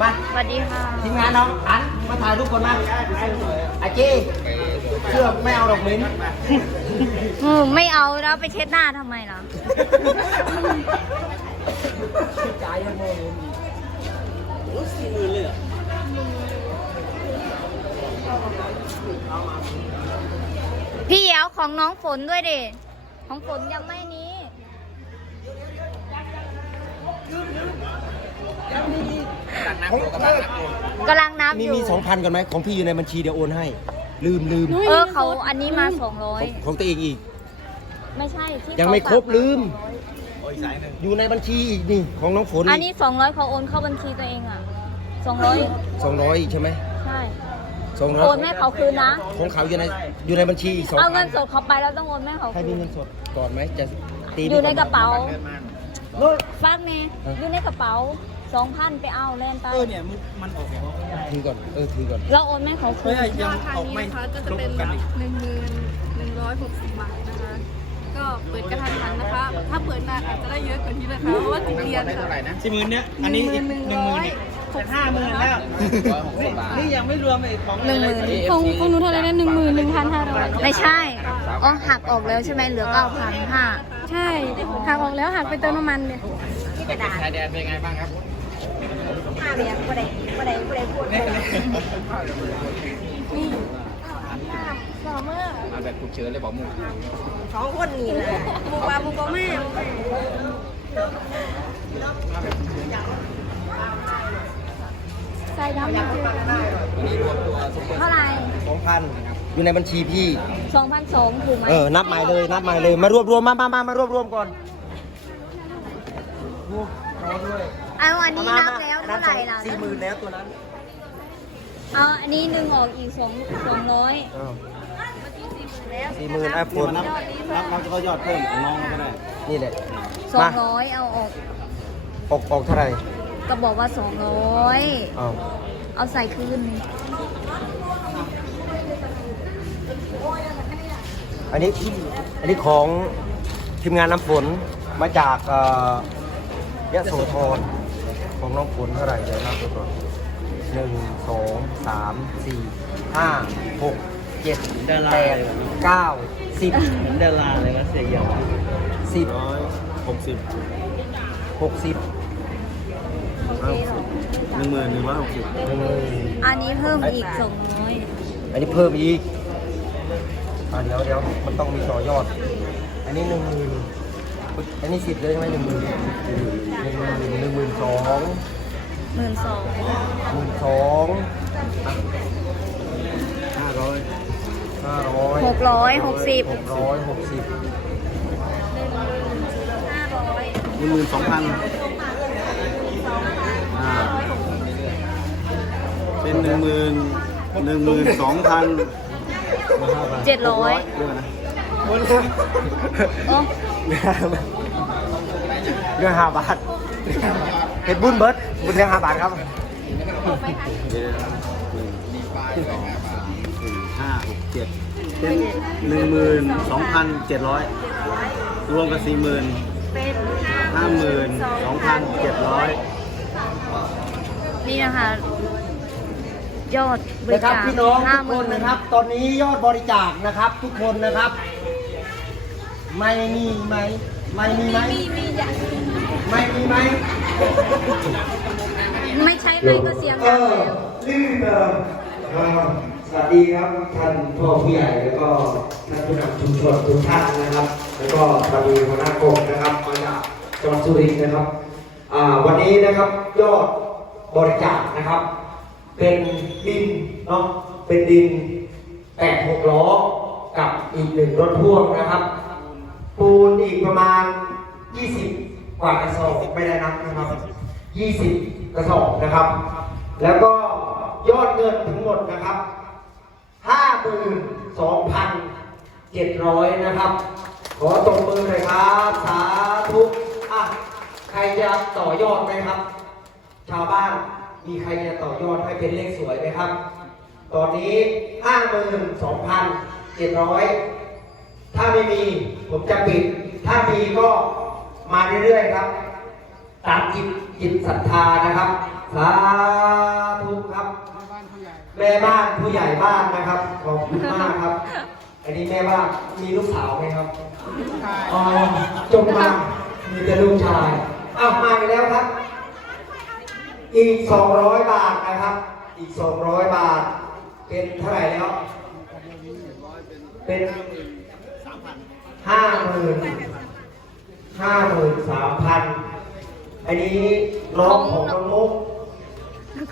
มาสวัสดีค่ะ ทีมงานน้องอันมาถ่ายรูปก่อนมาอาเจ้เสื้อไม่เอาดอกมิ้นอืมไม่เอาแล้วไปเช็ดหน้าทำไมล่ะจ่ายยังโมงพี่เอาของน้องฝนด้วยดิ ของฝนยังไม่นี้ กำลังนับมีอยู่มีสองพันกันไหมของพี่อยู่ในบัญชีเดี๋ยวโอนให้ ลืมลืมเออเขาอันนี้มาสองร้อยของตัวเองอีก ไม่ใช่ที่ยังไม่เขาครบฝากลืม อยู่ในบัญชีอีกนี่ของน้องฝนอันนี้สองร้อยเขาโอนเข้าบัญชีตัวเองอะสองร้อยสองร้อยใช่ไหมใช่สองร้อโอยนให้เขาคืนนะ ของเขาอยู่ในอยู่ในบัญชีอีกสองเอาพัเงินนสดเขาไปแล้วต้องโอนให้เขาให้คืมีนเงินสดก่อนไหมจะตีอยู่ในกระเป๋า โน้ตฟากเน่อยู่ในกระเป๋าสองพันไปเอาแลนไปเออเนี่ยมันออกแล้วถือก่อน เออ ถือก่อน เราโอนให้เขาคืเฮ้ยนยังทางออกนี้ไม่นะคะก็คจะรบเป็นกันอีกหนึ่งหมื่นหนึ่งร้อยหกสิบบาทนะคะ ก็เปิดกระทันหันนะคะ ถ้าเปิดนานอาจจะได้เยอะกว่านี้นะคะ เพราะว่าติดเรียนค่ะสี่หมื่นเนี่ยอันนี้อีกหนึ่งหมื่นเนี่ยจะห้าหมื่นแล้วนี่นี่ยังไม่รวมไอ้ของหนึ่งหมื่นของของหนูเท่าไหร่นะหนึ่งหมื่นหนึ่งพันห้าร้อยไม่ใช่ อ๋อหักออกแล้วใช่ไหมเหลือเก้าพันห้าใช่หักออกแล้วหักไปเติมน้ำมันเนี่ยที่กระดาษชายแดนเป็นไงบ้างครับห้าเบียร์ประเดี๋ยวประเดี๋ยวประเดี๋ยวพูดสองเมื่อมาแบบฉุกเฉินเลยบอกมุกสองคนนี่นะมูบามูบาแม่ใส่ดำมาเจออันนี้รวมตัวซุปเปอร์เท่าไหร่ส องพันอยู่ในบัญชีพี่ สองพันสองถูกไหมเออ นับใหม่เลย นับใหม่เลย มารวบรวมมามามามารวบรวมก่อนรวบรอด้วยเอาอันนี้นับแล้วเท่าไหร่ล่ะสี่หมื่นแล้วตัวนั้น เอาอันนี้หนึ่งออกอีกสองสองร้อยสี่หมื่นไอ้ฝนนับนับเราจะก็ยอดเพิ่มของน้องก็ได้ นี่แหละสองมาร้อยเอาออก ออกออกเท่าไหร่ ก็บอกว่าสองร้อยเอาเอาใส่คืน อันนี้อันนี้ของทีมงานน้ำฝนมาจากเอ่อยะโสธรของน้องฝนเท่าไหร่เดี๋ยวนับดูก่อนหนึ่งสองสามสี่ห้าหกเจ็ดแปดเก้าสิบเหมือนดาราเลยนะเสียเหี่ยวสิบร้อยหกสิบหกสิบโอเคเหรอหนึ่งหมื่นหนึ่งร้อยหกสิบอันนี้เพิ่มอีกสองร้อยอันนี้เพิ่มอีก อ่าเดี๋ยวเดี๋ยวมันต้องมีต่อยอด อันนี้หนึ่งหมื่นอันนี้สิบเลยใช่ไหมหนึ่งหมื่นหนึ่งหมื่นหนึ่งหมื่นสองหมื่นสองหมื่นสองห้าร้อยห้าร้อยหกร้อยหกสิบหกร้อยหกสิบห้าร้อยหนึ่งหมื่นสองพันอ่าเป็นหนึ่งหมื่นหนึ่งหมื่นสองพัน เจ็ดร้อยเยอะนะโอ้เรื่องห้าบาทเห็ดบุญเบิร์ดบุญเรื่องห้าบาทครับเดี๋ยวหนึ่งสี่ห้าหกเจ็ดเป็นหนึ่งหมื่นสองพันเจ็ดร้อยรวมกับสี่หมื่นเป็นห้าหมื่นสองพันเจ็ดร้อยนี่นะคะ ยอดบรินะครับจาคพี่น้องห้าทุกหคมื่นนนะครับ ตอนนี้ยอดบริจาคนะครับ ทุกคนนะครับ ไม่มีไหมไม่มีไหมไม่มีไหมไม่ใช่ไม่ก็เสียงเอดังอแล้วลื่นเดิมครับสวัสดีครับท่านพ่อผู้ใหญ่แล้วก็ท่านผู้นำชุมชนทุกท่านนะครับ แล้วก็สวัสดีหัวหน้ากรมนะครับมาจากจังหวัดสุรินทร์นะครับอ่าวันนี้นะครับยอดบริจาคนะครับ เป็นดินเนาะเป็นดินแปดหกล้อกับอีกหนึ่งรถพ่วงนะครับ ปูนอีกประมาณ 20 กว่ากระสอบไม่ได้นับนะครับ 20 กระสอบนะครับ แล้วก็ยอดเงินทั้งหมดนะครับ 52,700 นะครับ ขอตบมือหน่อยครับ สาธุอะใครจะต่อยอดไหมครับ ชาวบ้าน มีใครจะต่อยอดให้เป็นเลขสวยไหมครับ ตอนนี้ห้าหมื่นสองพันเจ็ดร้อยถ้าไม่มีผมจะปิด ถ้ามีก็มาเรื่อยๆครับ ตามจิตจิตศรัทธานะครับ สาธุครับ แม่บ้านผู้ใหญ่บ้านนะครับ ขอบคุณมากครับอันนี้แม่บ้านมีลูกสาวไหมครับอ๋อจงมา มีแต่ลูกชายอ้ามาอีแล้วครับ อีก 200 บาทนะครับ อีก 200 บาท เป็นเท่าไหร่แล้ว เป็นห้าหมื่นห้าหมื่นสามพันอันนี้น้องของน้องมุก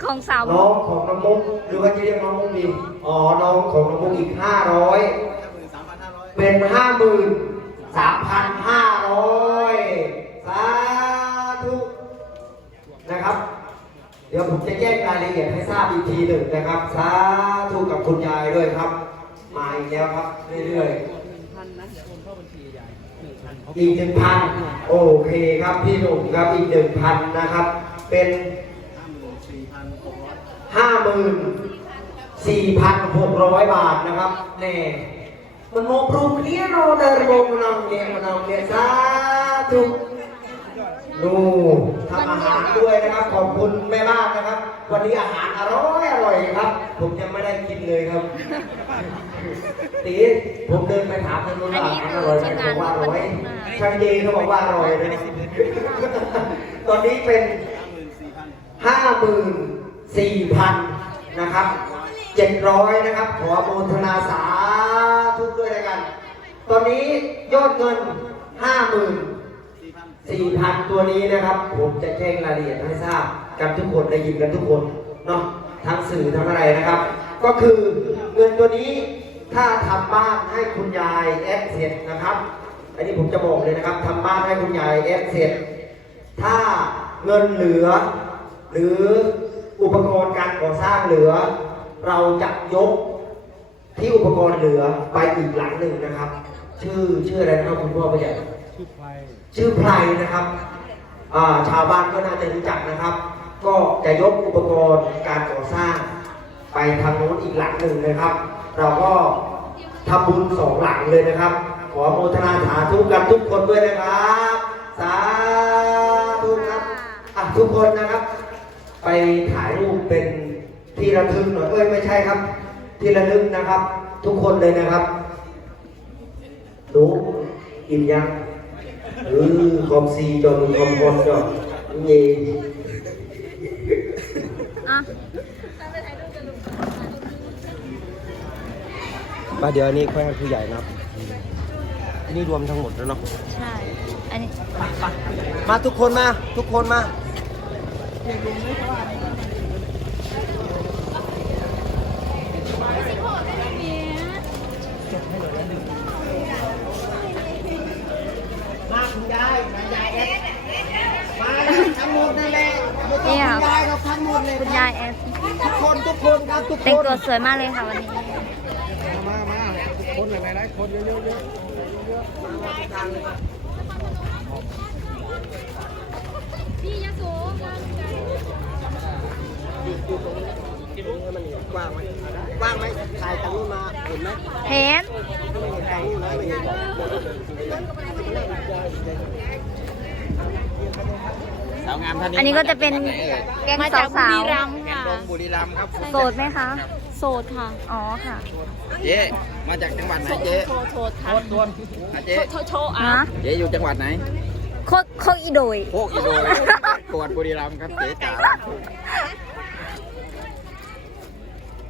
ของสาวน้องของน้องมุกหรือว่าจะเรียกน้องมุกดีอ๋อ น้องของน้องมุกอีกห้าร้อยเป็นห้าหมื่นสามพันห้าร้อยสาธุนะครับ เดี๋ยวผมจะแจ้งรายละเอียดให้ทราบอีกทีหนึ่งนะครับสาธุกับคุณยายด้วยครับ มาอีกแล้วครับเรื่อยๆอีกหนึ่งพันโอเคครับพี่หนุ่มครับอีกหนึ่งพันนะครับ เป็นห้าหมื่นสี่พันหกร้อยบาทนะครับแน่มันโมปรุงเนี้ยโนเดอร์โมมันเอาเนี่ยมันเอาเนี่ยสาธุ ดูทำอาหารด้วยนะครับ ขอบคุณแม่บ้านนะครับ วันนี้อาหารอร่อยอร่อยครับ ผมยังไม่ได้กินเลยครับตีผมเดินไปถามทางนู้นว่าอาหารอร่อยไหมบอกว่าอร่อยช่างเจเขาบอกว่าอร่อยเลยตอนนี้เป็นห้าหมื่นสี่พันนะครับเจ็ดร้อยนะครับ ขอโมทนาสาธุด้วยแล้วกัน ตอนนี้ยอดเงินห้าหมื่น สี่พันตัวนี้นะครับ ผมจะแจ้งรายละเอียดให้ทราบกันทุกคนได้ยินกันทุกคนเนาะทั้งสื่อทั้งอะไรนะครับ ก็คือเงินตัวนี้ถ้าทำบ้านให้คุณยายแอดเสร็จนะครับ อันนี้ผมจะบอกเลยนะครับทำบ้านให้คุณยายแอดเสร็จ ถ้าเงินเหลือ หรืออุปกรณ์การก่อสร้างเหลือ เราจะยกที่อุปกรณ์เหลือไปอีกหลังหนึ่งนะครับ ชื่อชื่ออะไรนะครับคุณพ่อผู้ใหญ่ ชื่อไพรนะครับาชาวบ้านก็น่าจะรู้จักนะครับ ก็จะยกอุปกรณ์การก่อสร้าง ไปทางโน้นอีกหลังหนึ่งนะครับ เราก็ทำบุญสองหลังเลยนะครับ ขอโมทนาสาธุกันทุกคนด้วยนะครับ สาธุครับอะทุกคนนะครับ ไปถ่ายรูปเป็นที่ระลึกหน่อยเอ้ยไม่ใช่ครับ ที่ระลึกนะครับ ทุกคนเลยนะครับดูอิ่มยัง ừ con si cho mình con con cho gì อะ ba giờ này khoe thư giải nó นี่รวมทั้งหมดแล้วเนาะ ใช่ อันนี้ มาทุกคนมา ทุกคนมามาคุณยายมายายเอสมาทั้งหมดนั่นแหละไม่ต้อง เนี่ยคุณยายครับทั้งหมดเลยคุณยายแอสทุกคนทุกคนครับทุกคนแต่งตัวสวยมากเลยค่ะวันนี้ มามาทุกคนหลายๆคนเยอะๆกว้างไหมกว้างไหมถ่ายจากนู้นมาเห็นไหมเห็นไม่เห็น จากนู้นนะไม่เห็นสาวงามท่านนี้อันนี้ก็จะเป็นแก๊งสาวสาวลงบุรีรัมย์ครับโสดไหมคะ โสดค่ะ อ๋อค่ะเจ๊มาจากจังหวัดไหนเจ๊โชว์โชว์ค่ะอะเจ๊โชว์โชว์อะนะเจ๊อยู่จังหวัดไหนโคโคอีโดย โคกอีโดยจังหวัดบุรีรัมย์ครับเจ๊จ๋า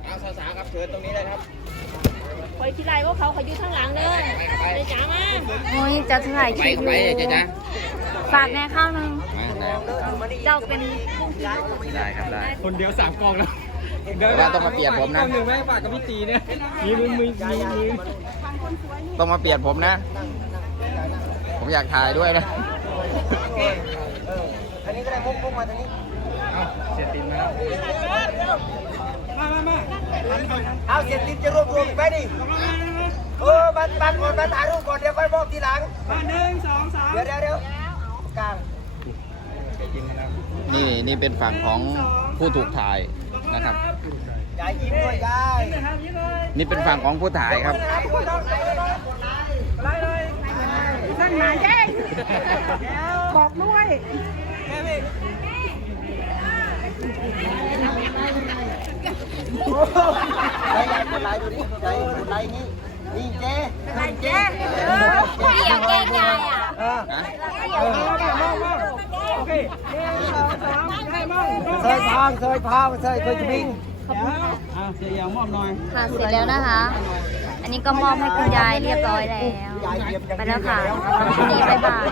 เอาสาวๆครับเชิญตรงนี้เลยครับ คอยทีไรว่าเขาเขาอยู่ข้างหลังเลยไปจ๋ามา โอ้ยจะถ่ายคไปลิปเข้าอไปยู่เจ๊จ๋าฝากแม่ข้าวหนึง มาแล้วเจ้าเป็นได้ครับได้ คนเดียวสามกล่องแล้วแต่ว่าต้องมาเปลี่ยนผมนะกล่องหนึ่งไม่ฝากกับพี่ตีเนี่ยมีมือมือมีมือต้องมาเปลี่ยนผมนะ ผมอยากถ่ายด้วยนะ อันนี้ก็ได้มุกมุกมาทางนี้เสียตินนะครับมามามาเอาเสียตินจะรวบรวมไปดิเออบันบันก่อนบันถ่ายรูปก่อนเดี๋ยวค่อยบอกทีหลังมาหนึ่งสองสามเดี๋ยวเดี๋ยวเดี๋ยวกลาง นี่นี่เป็นฝั่งของผู้ถูกถ่ายนะครับ ยายยิ้มด้วยยายนี่เป็นฝั่งของผู้ถ่ายครับตั้งนานแจ้งบอกด้วยเไลค์ดูดิไลค์ไลค์นี่นี่เจ๊เจ๊พี่เหี่ยวแกล้งยายอะ ให้มั่งเคยทางเคยพาเคยเคยจะวิ่งอ่าเสียยางมอบหน่อยค่ะเสร็จแล้วนะคะ อันนี้ก็มอบให้คุณยายเรียบร้อยแล้ว ไปแล้วค่ะวันนี้บ๊ายบาย